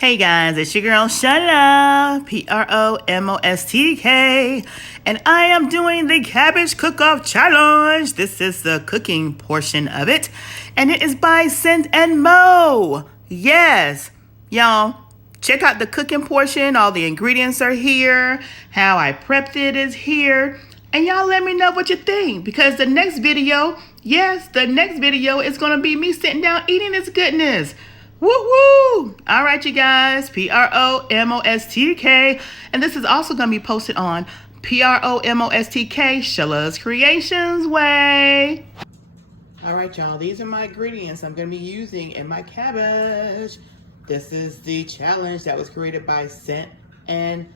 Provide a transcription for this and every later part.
Hey guys, it's your girl Shala, Promostk, and I am doing the Cabbage Cook-Off Challenge. This is the cooking portion of it, and it is by CyntNMo. Yes, y'all, check out the cooking portion. All the ingredients are here. How I prepped it is here. And y'all let me know what you think, because the next video, yes, the next video is going to be me sitting down eating this goodness. Woo-woo! All right, you guys, Promostk, and this is also going to be posted on Promostk, Shala's Creations Way. All right, y'all, these are my ingredients I'm going to be using in my cabbage. This is the challenge that was created by CyntNMo.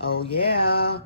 Oh, yeah.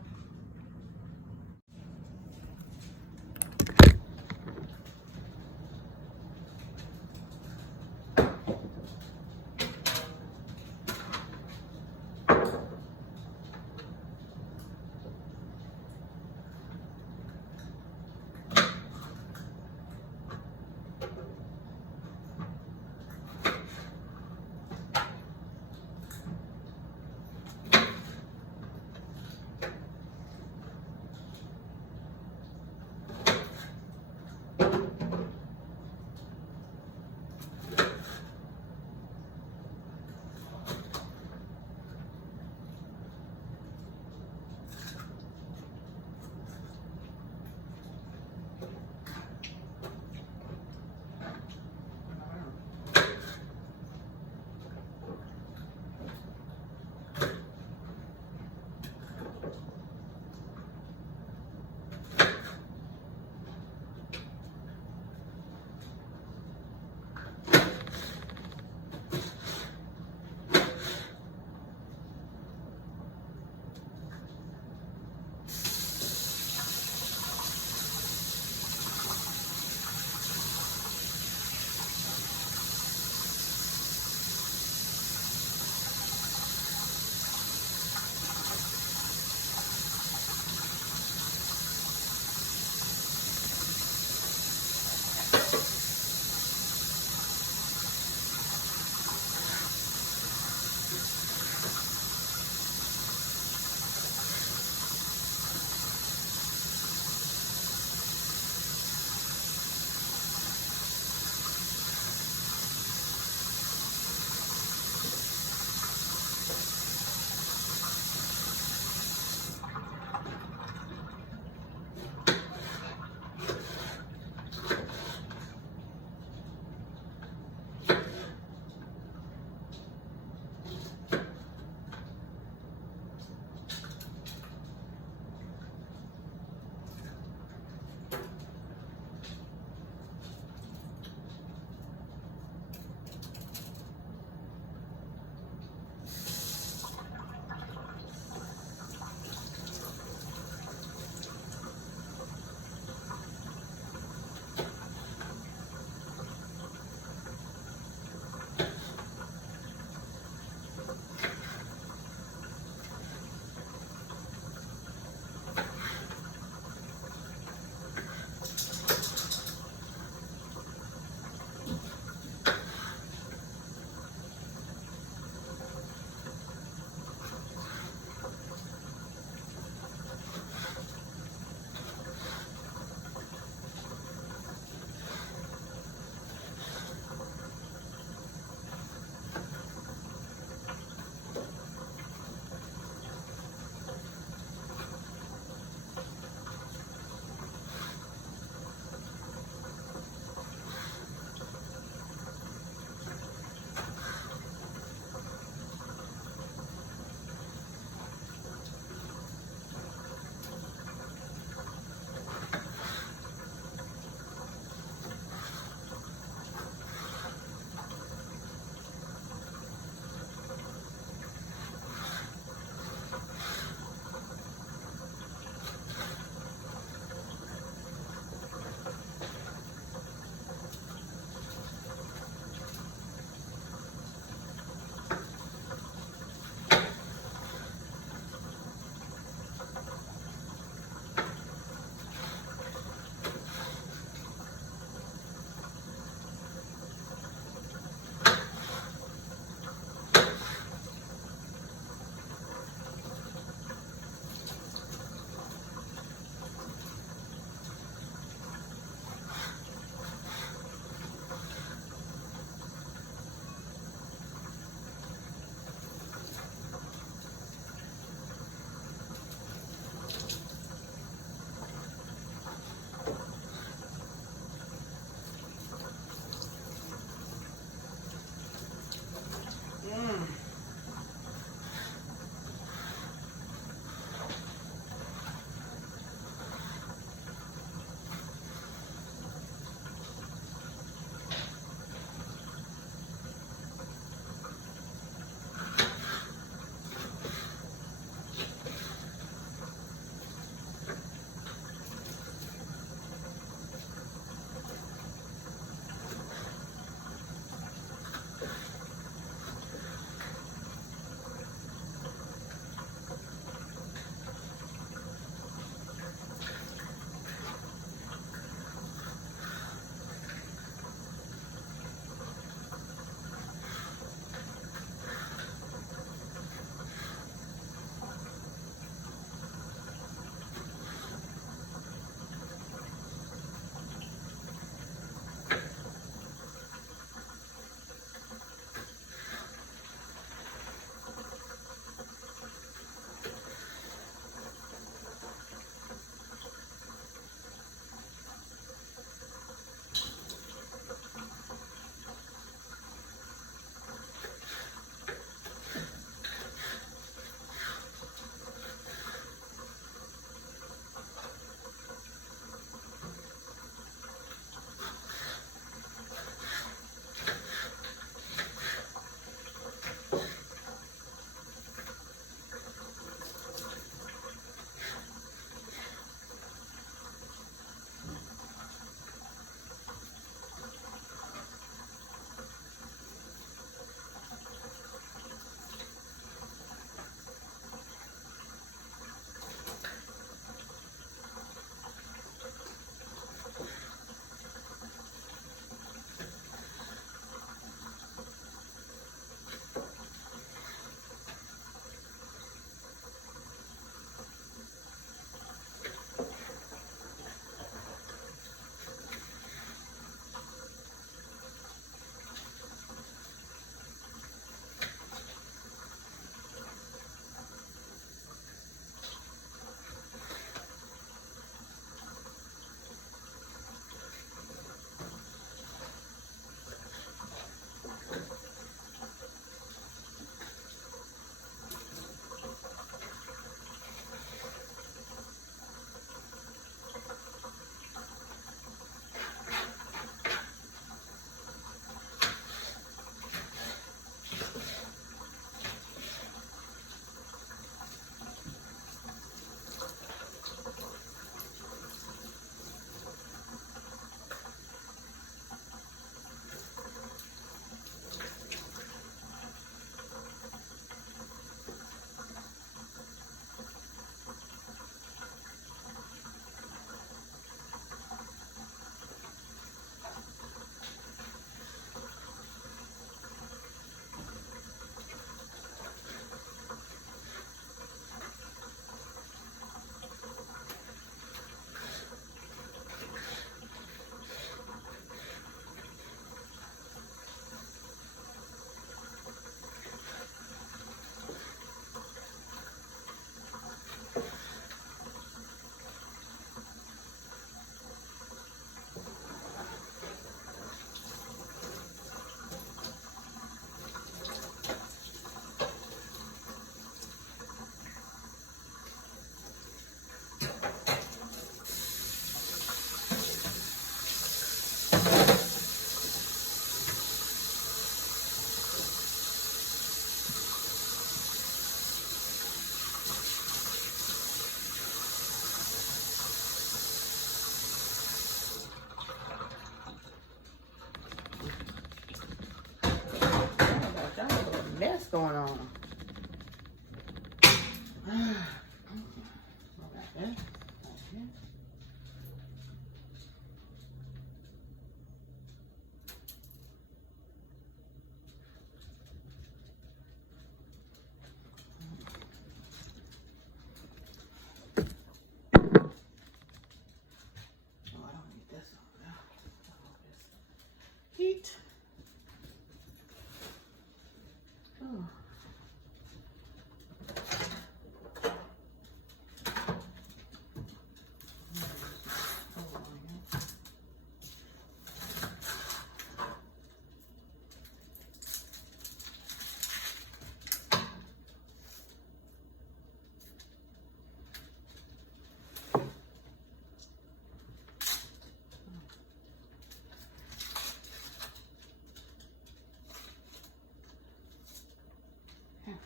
What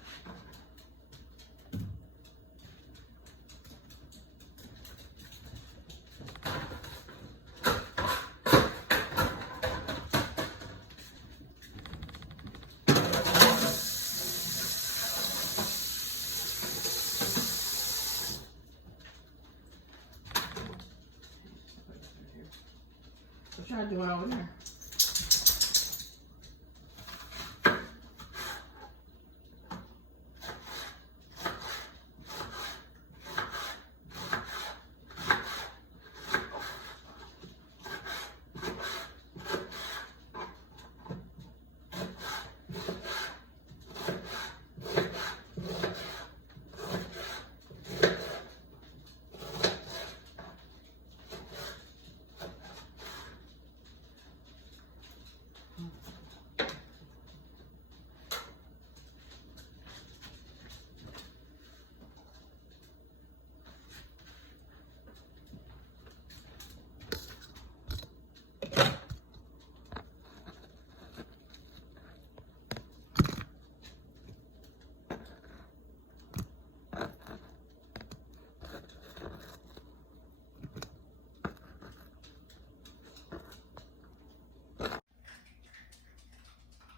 y'all doing over there?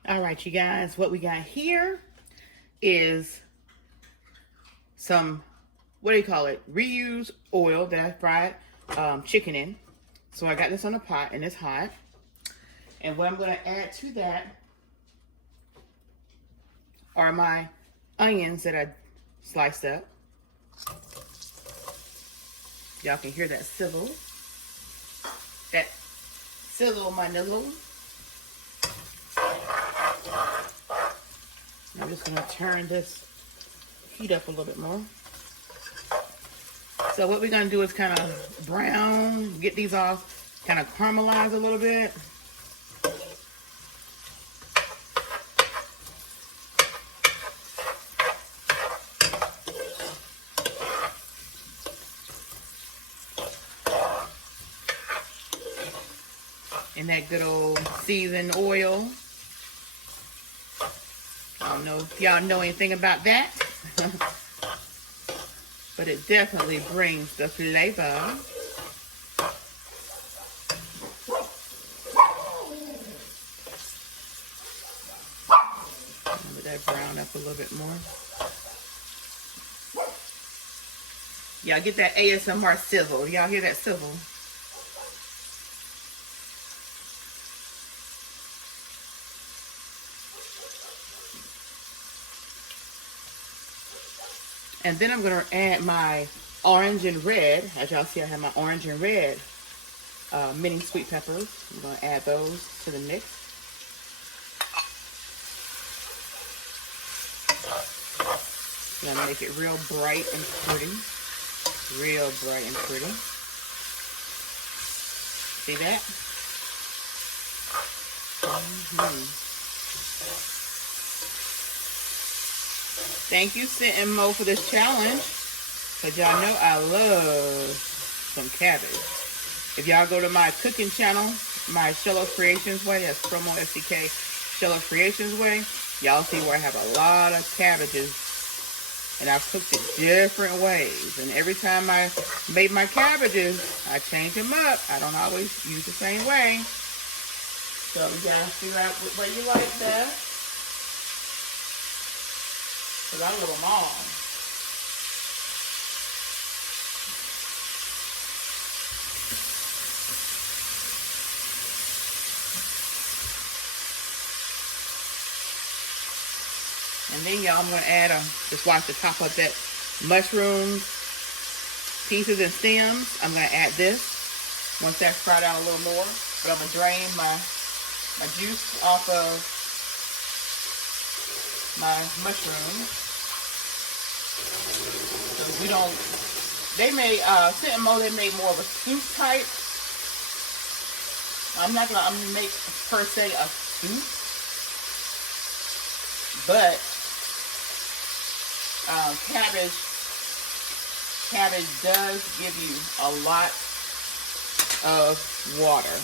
All right, you guys, what we got here is some, what do you call it? Reused oil that I fried chicken in. So I got this on a pot and it's hot. And what I'm going to add to that are my onions that I sliced up. Y'all can hear that sizzle. That sizzle my nizzle. I'm just going to turn this heat up a little bit more. So what we're going to do is kind of brown, get these off, kind of caramelize a little bit. And that good old seasoned oil. I don't know if y'all know anything about that. But it definitely brings the flavor. Let that brown up a little bit more. Y'all get that ASMR sizzle. Y'all hear that sizzle? And then I'm going to add my orange and red. As y'all see, I have my orange and red mini sweet peppers. I'm going to add those to the mix. I'm going to make it real bright and pretty. Real bright and pretty. See that? Thank you, CYNTNMo, for this challenge. Because y'all know I love some cabbage. If y'all go to my cooking channel, my Shello Creations Way, that's Promostk Shello Creations Way, y'all see where I have a lot of cabbages. And I've cooked it different ways. And every time I made my cabbages, I change them up. I don't always use the same way. So you gotta figure out what way you like that. Because I love them all. And then y'all, I'm going to add just watch the top of that mushrooms, pieces and stems. I'm going to add this once that's fried out a little more. But I'm going to drain my juice off of my mushrooms. So we don't, they made, CYNTNMo, they made more of a soup type. I'm not going to make per se a soup. But cabbage does give you a lot of water.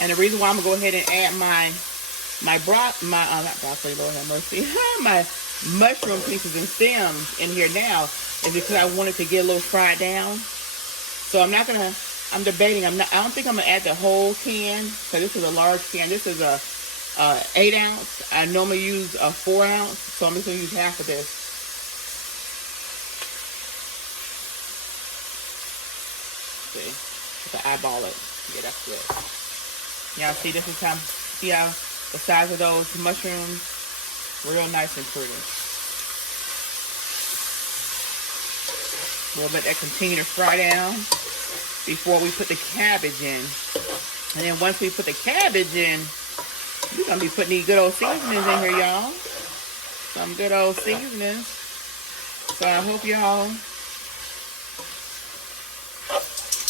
And the reason why I'm going to go ahead and add my not broccoli, Lord have mercy, my mushroom pieces and stems in here now is because I wanted to get a little fried down. So I'm debating, I don't think I'm gonna add the whole can, because this is a large can. This is a 8 ounce. I normally use a 4 ounce, so I'm just gonna use half of this. See, just to eyeball it. Yeah, that's good. Y'all see, see how the size of those mushrooms, real nice and pretty. We'll let that continue to fry down before we put the cabbage in. And then once we put the cabbage in, we're gonna be putting these good old seasonings in here, y'all. Some good old seasonings. So I hope y'all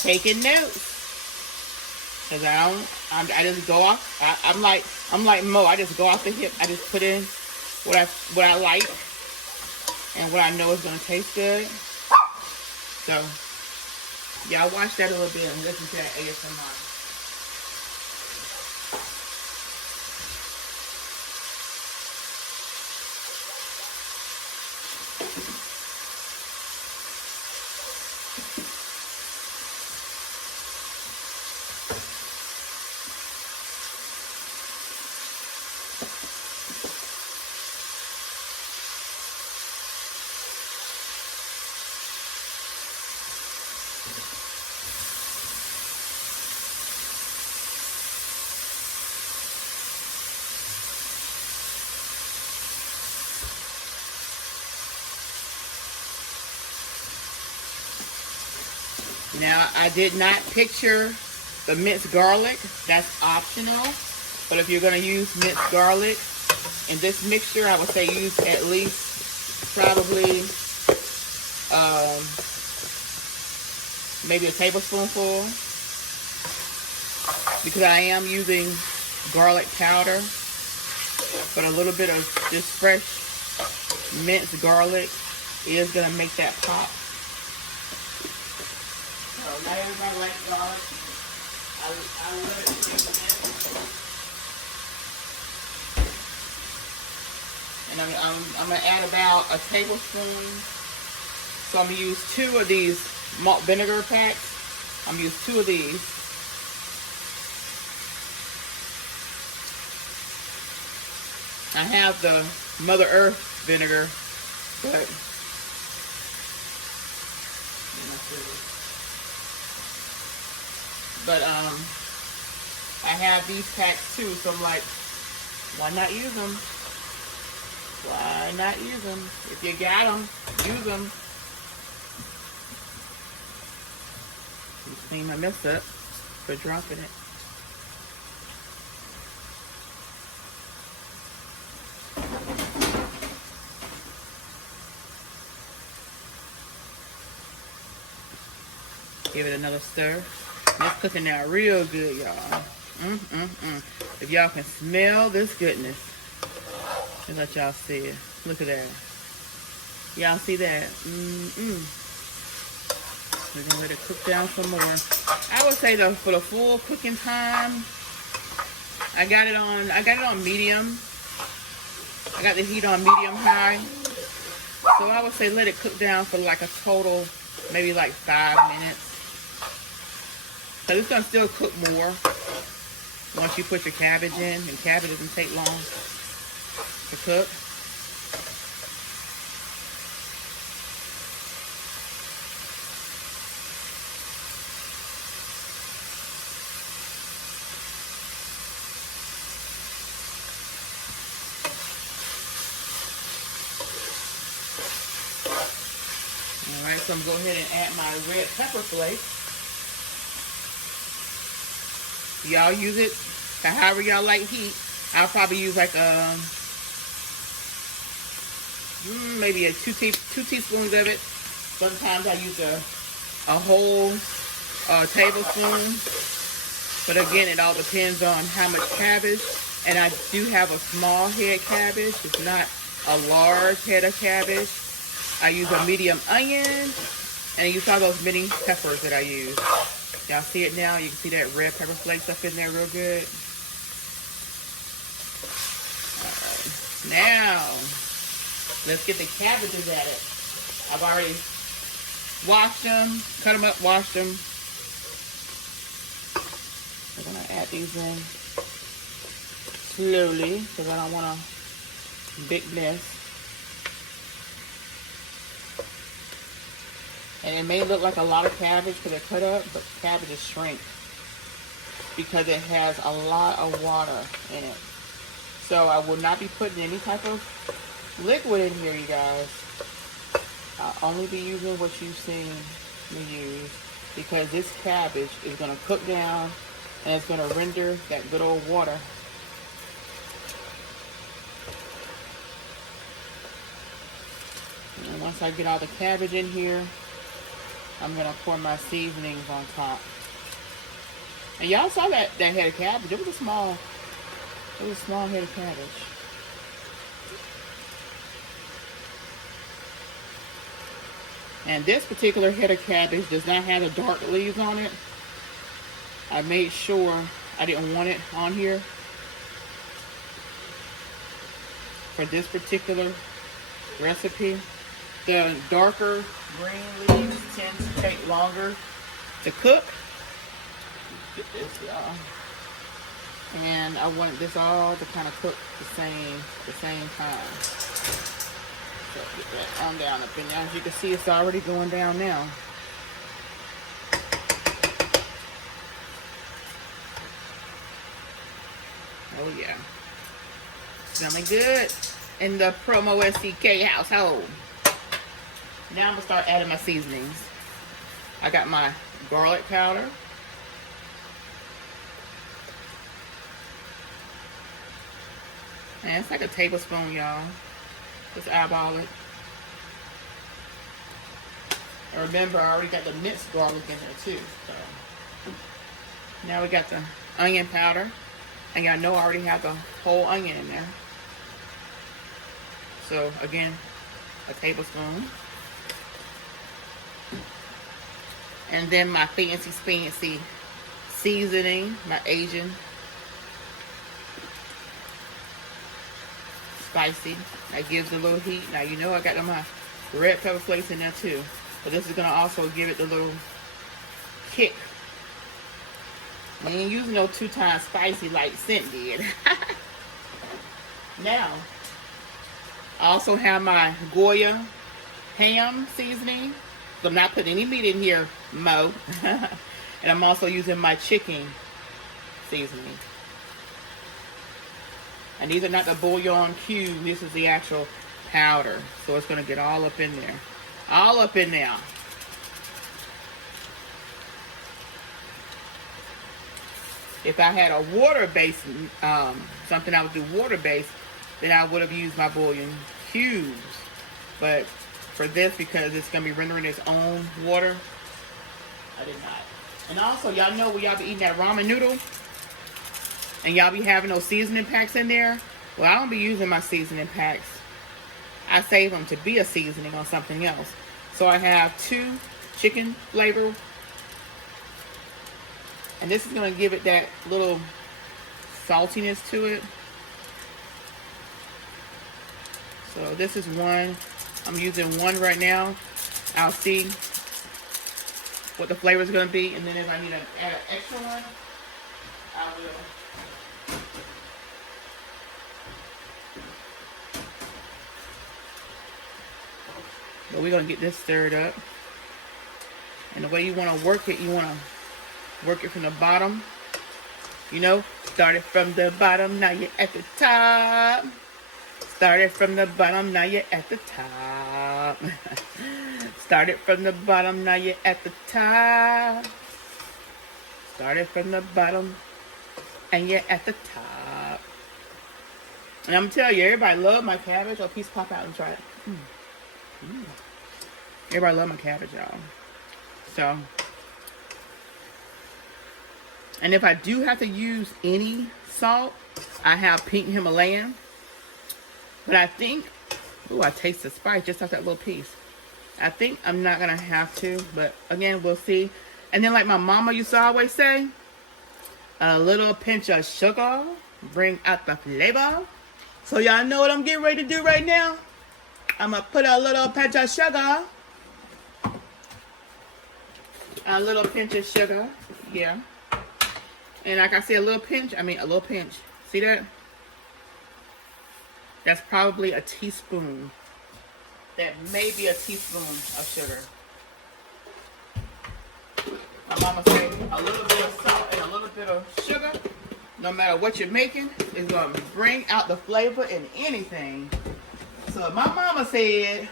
taking notes. Cause I just go off. I'm like Mo. I just go off the hip. I just put in what I like and what I know is gonna taste good. So y'all watch that a little bit and listen to that ASMR. Now, I did not picture the minced garlic. That's optional. But if you're going to use minced garlic in this mixture, I would say use at least probably maybe a tablespoonful. Because I am using garlic powder. But a little bit of just fresh minced garlic is going to make that pop. Not everybody likes garlic. I love it. And I'm going to add about a tablespoon. So I'm going to use 2 of these malt vinegar packs. I'm going to use 2 of these. I have the Mother Earth vinegar, but I have these packs too, so I'm like, why not use them? Why not use them? If you got them, use them. Just clean my mess up for dropping it. Give it another stir. It's cooking now real good, y'all. If y'all can smell this goodness, let's let y'all see it. Look at that. Y'all see that? We're gonna let it cook down some more. I would say though, for the full cooking time, I got it on medium. I got the heat on medium high. So I would say let it cook down for like a total, maybe like 5 minutes. So it's going to still cook more once you put your cabbage in. And cabbage doesn't take long to cook. Alright, so I'm going to go ahead and add my red pepper flakes. Y'all use it to however y'all like heat. I'll probably use like maybe 2 teaspoons of it. Sometimes I use a whole tablespoon. But again, it all depends on how much cabbage. And I do have a small head cabbage. It's not a large head of cabbage. I use a medium onion. And you saw those mini peppers that I use. Y'all see it now? You can see that red pepper flakes up in there real good. Now, let's get the cabbages added. I've already washed them, cut them up, washed them. I'm gonna add these in slowly because I don't want a big mess. And it may look like a lot of cabbage because they're cut up, but cabbages shrink because it has a lot of water in it. So I will not be putting any type of liquid in here, you guys. I'll only be using what you've seen me use because this cabbage is going to cook down and it's going to render that good old water. And once I get all the cabbage in here, I'm going to pour my seasonings on top. And y'all saw that head of cabbage. It was a small head of cabbage. And this particular head of cabbage does not have the dark leaves on it. I made sure I didn't want it on here for this particular recipe. The darker green leaves tend to take longer to cook. Get this, y'all. And I wanted this all to kind of cook the same time. So get that on down up in there. As you can see, it's already going down now. Oh yeah. Smelling good in the Promostk household. Now I'm gonna start adding my seasonings. I got my garlic powder. And it's like a tablespoon, y'all. Just eyeball it. And remember, I already got the minced garlic in there too. So now we got the onion powder. And y'all know I already have the whole onion in there. So again, a tablespoon. And then my fancy seasoning, my Asian spicy. That gives a little heat. Now you know I got my red pepper flakes in there too. But this is gonna also give it the little kick. We ain't using no 2 times spicy like Cynt did. Now, I also have my Goya ham seasoning. So I'm not putting any meat in here, Mo. And I'm also using my chicken seasoning. And these are not the bouillon cube. This is the actual powder. So it's going to get all up in there. All up in there. If I had a water-based, something I would do water-based, then I would have used my bouillon cubes. But for this, because it's going to be rendering its own water, I did not. And also, y'all know when y'all be eating that ramen noodle, and y'all be having those seasoning packs in there, well, I don't be using my seasoning packs. I save them to be a seasoning on something else. So I have 2 chicken flavor. And this is going to give it that little saltiness to it. So this is one. I'm using one right now. I'll see what the flavor is going to be. And then if I need to add an extra one, I will. But we're going to get this stirred up. And the way you want to work it, you want to work it from the bottom. You know, started from the bottom, now you're at the top. Started from the bottom, now you're at the top. Started from the bottom, now you're at the top. Started from the bottom, and you're at the top. And I'm telling you, everybody love my cabbage. Oh, please pop out and try it. Everybody love my cabbage, y'all. So, and if I do have to use any salt, I have pink Himalayan. But I think, ooh, I taste the spice just off that little piece. I think I'm not going to have to, but again, we'll see. And then like my mama used to always say, a little pinch of sugar, bring out the flavor. So y'all know what I'm getting ready to do right now? I'm going to put a little pinch of sugar. A little pinch of sugar. Yeah. And like I said, a little pinch. See that? That's probably a teaspoon. That may be a teaspoon of sugar. My mama said a little bit of salt and a little bit of sugar, no matter what you're making, is going to bring out the flavor in anything. So if my mama said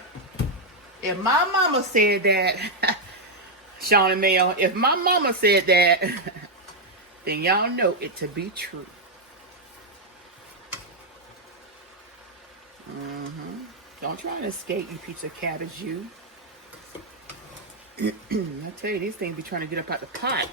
that, Sean and Mayo, if my mama said that, then y'all know it to be true. Don't try to escape, you piece of cabbage, you. I tell you, these things be trying to get up out the pot.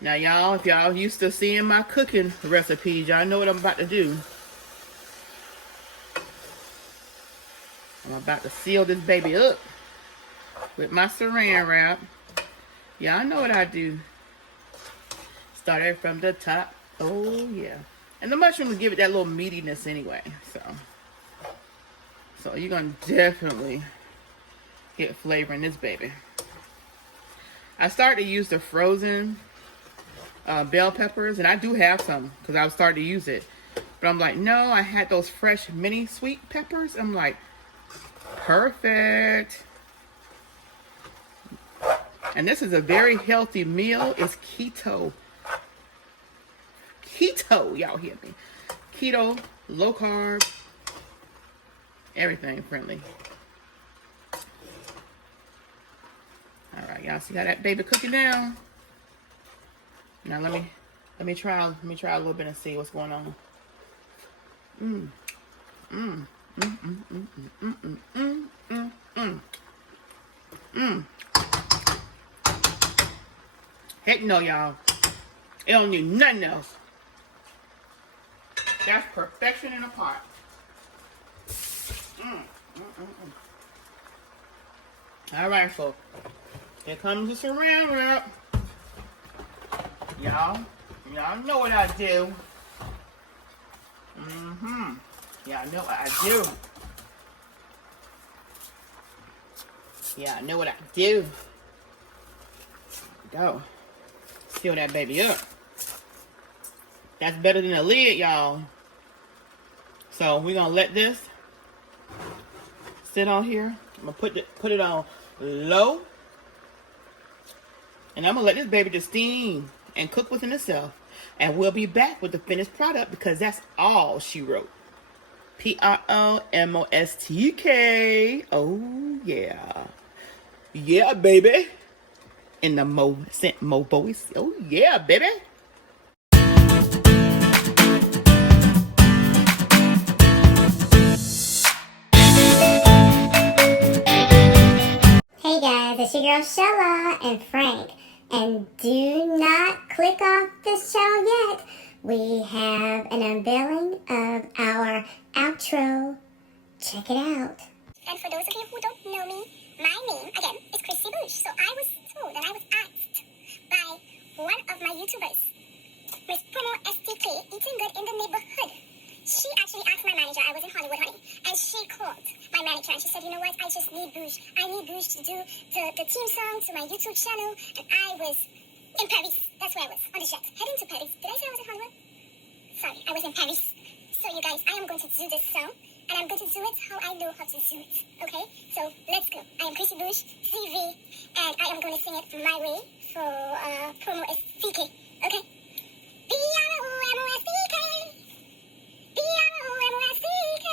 Now, y'all, if y'all used to seeing my cooking recipes, y'all know what I'm about to do. I'm about to seal this baby up with my saran wrap. Y'all know what I do. Start it from the top. Oh, yeah. And the mushroom will give it that little meatiness anyway. So you're going to definitely get flavor in this baby. I started to use the frozen bell peppers. And I do have some because I was starting to use it. But I'm like, no, I had those fresh mini sweet peppers. I'm like, perfect. And this is a very healthy meal. It's keto. Keto, y'all hear me? Keto, low carb, everything friendly. All right, y'all see how that baby cooking down? Now let me try a little bit and see what's going on. Heck no, y'all. It don't need nothing else. That's perfection in a pot. All right, so here comes the saran wrap. Y'all know what I do. Y'all know what I do. Yeah, I know what I do. Go. Seal that baby up. That's better than a lid, y'all. So we're gonna let this sit on here. I'm gonna put it on low. And I'm gonna let this baby just steam and cook within itself. And we'll be back with the finished product because that's all she wrote. Promostk. Oh yeah. Yeah, baby. In the CYNTNMo voice. Oh yeah, baby. Hey guys, it's your girl Shella and Frank. And do not click off this channel yet. We have an unveiling of our outro. Check it out. And for those of you who don't know me, my name, again, is CHRISSY. So I was told and I was asked by one of my YouTubers, Miss Promostk, eating good in the neighborhood. She actually asked my manager, I was in Hollywood, honey, and she called my manager and she said, you know what, I just need BUGE. I need BUGE to do the theme song to my YouTube channel. And I was in Paris. That's where I was, on the jet, heading to Paris. Did I say I was in Hollywood? Sorry, I was in Paris. So you guys, I am going to do this song. And I'm going to do it how I know how to do it. Okay? So let's go. I am CHRISSY TV. And I am going to sing it my way for Promostk. Okay? B-R-O-M-O-S-T-K. B-R-O-M-O-S-T-K.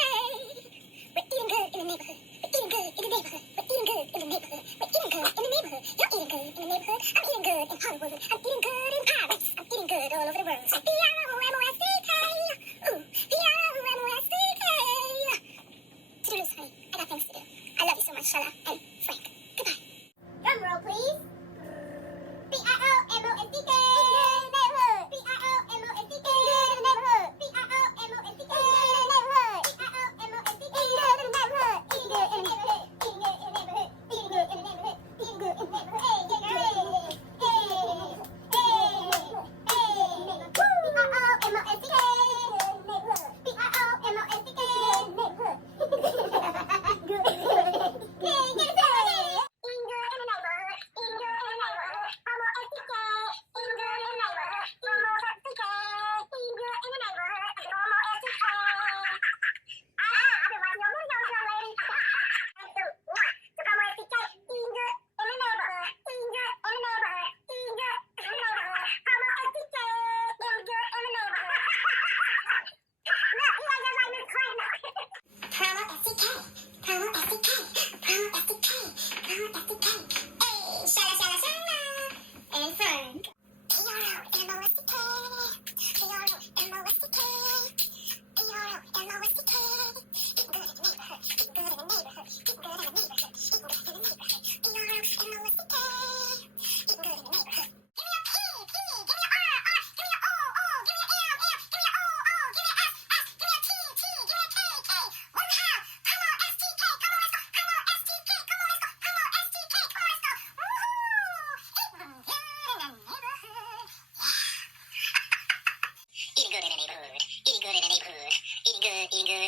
We're eating good in the neighborhood. We're eating good in the neighborhood. We're eating good in the neighborhood. We're eating good in the neighborhood. You're eating good in the neighborhood. I'm eating good in Hollywood. I'm eating good in Paris. I'm eating good all over the world. So B-R-O-M-O-S-T-K. Ooh. B-R-O-M-O-S-T-K. To-do-list, honey. I got things to do. I love you so much, Shella and Frank. Goodbye. Drum roll, please. B-R-O-M-O-S-T-K. Neighborhood. B-R-O-M-O-S-T-K. Neighborhood. B-R-O-M-O-S-T-K. Neighborhood. B-R-O-M-O-S-T-K. Neighborhood. Eating good in the neighborhood. Eating good in the neighborhood. Eating good in the neighborhood. Eating good in the neighborhood. Hey, yeah, hey.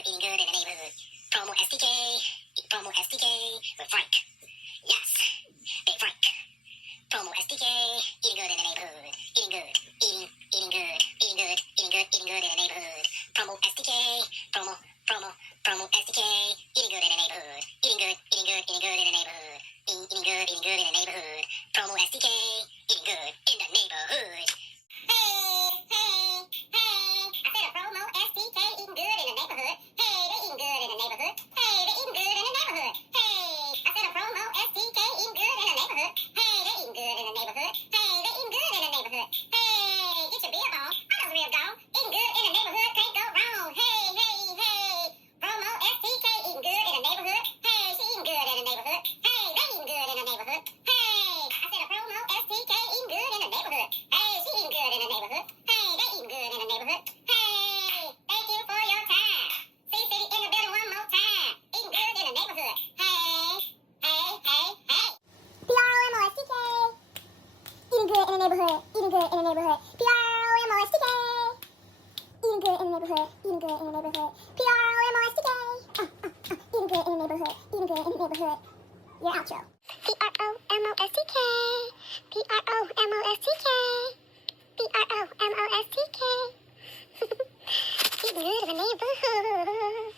eating good in the neighborhood. Promo STK, promo STK with Frank. Yes, Big Frank. Promo STK, eating good in the neighborhood. Eating good, eating good, eating good, eating good, eating good in the neighborhood. Promo STK, promo STK, eating good in the neighborhood. Eating good, eating good, eating good in the neighborhood. Eating good in the neighborhood. Promo STK, eating good in the neighborhood. Hey, hey, hey. I said a promo STK eating good in the neighborhood. Hey, they eating good in the neighborhood. Hey, they eating good in the neighborhood. Hey, I said a promo STK eating good in the neighborhood. Hey, they eating good in the neighborhood. Hey, they eating good in the neighborhood. Hey, get your bib on. I know the rib dog. Eating good in the neighborhood can't go wrong. Hey, hey, hey. Promo STK eating good in the neighborhood. Hey, she eating good in the neighborhood. Hey, they eating good in the neighborhood. Hey, I said a promo STK eating good in the neighborhood. Hey, she eating good in the neighborhood. Hey, they eating good in the neighborhood. Hey, thank you for your time. CICITY in the building one more time. Eating good in the neighborhood. Hey, hey, hey, hey. PROMOSTK. Eating good in the neighborhood. Eating good in the neighborhood. PROMOSTK. Eating good in the neighborhood. Eating good in the neighborhood. PROMOSTK. Eating good in the neighborhood. Eating good in the neighborhood. Your outro. PROMOSTK. PROMOSTK. PROMOSTK. Eating good in the neighborhood.